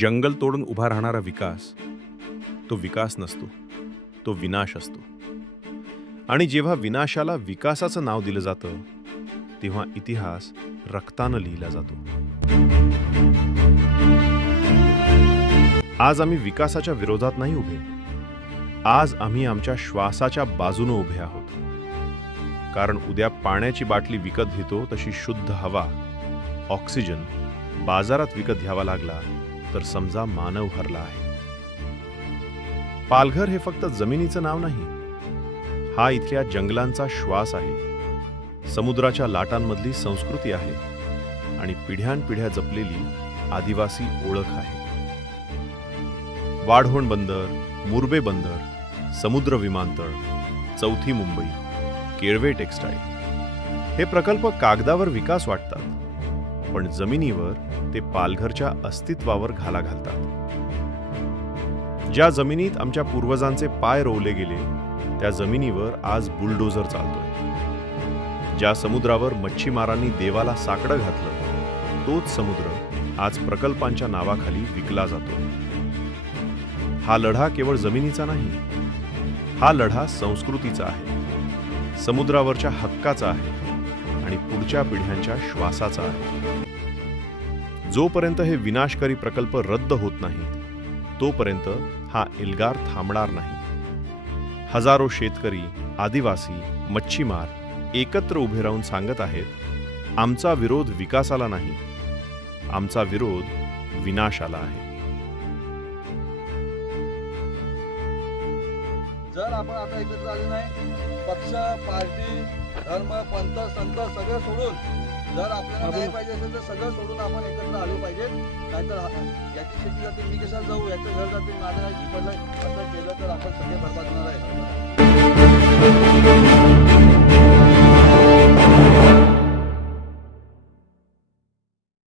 जंगल तोडून उभा राहणारा विकास तो विकास नसतो, तो विनाश असतो. आणि जेव्हा विनाशाला विकासाचं नाव दिलं जातं तेव्हा इतिहास रक्तानं लिहिला जातो. आज आम्ही विकासाच्या विरोधात नाही उभे. आज आम्ही आमच्या श्वासाच्या बाजूने उभे आहोत. कारण उद्या पाण्याची बाटली विकत घेतो तशी शुद्ध हवा, ऑक्सिजन बाजारात विकत घ्यावा लागला तर समजा मानव हरला आहे. पालघर हे फक्त जमिनीचं नाव नाही, हा इथल्या जंगलांचा श्वास आहे, समुद्राच्या लाटांमधली संस्कृती आहे आणि पिढ्यानपिढ्या जपलेली आदिवासी ओळख आहे. वाढवण बंदर, मुरबे बंदर, समुद्र विमानतळ, चौथी मुंबई, केळवे टेक्सटाईल हे प्रकल्प कागदावर विकास वाटतात, पण जमिनीवर ते पालघरच्या अस्तित्वावर घाला घालतात. ज्या जमिनीत आमच्या पूर्वजांचे पाय रोवले गेले त्या जमिनीवर आज बुलडोझर चालतोय. ज्या समुद्रावर मच्छीमारांनी देवाला साकडं घातलं तोच समुद्र आज प्रकल्पांच्या नावाखाली विकला जातो. हा लढा केवळ जमिनीचा नाही, हा लढा संस्कृतीचा आहे, समुद्रावरच्या हक्काचा आहे आणि पुढच्या पिढ्यांच्या श्वासाचा आहे. जोपर्यंत हे विनाशकारी प्रकल्प रद्द होत नाहीत तोपर्यंत हा एल्गार थांबणार नाही. हजारो शेतकरी, आदिवासी, मच्छीमार एकत्र उभे राहून सांगत आहेत, आमचा विरोध विकासाला नाही, आमचा विरोध विनाशाला आहे. जर आपण आता एकत्र आले नाही, पक्ष, पार्टी, धर्म, पंथ, संत सगळं सोडून जर आपल्याला नाही पाहिजे असेल तर सगळं सोडून आपण एकत्र आलो पाहिजे. नाहीतर याची शेती जाते मी कशाला जाऊ, याचं घर जाते माझं असं केलं तर आपण सगळे बरबाद होणार आहे.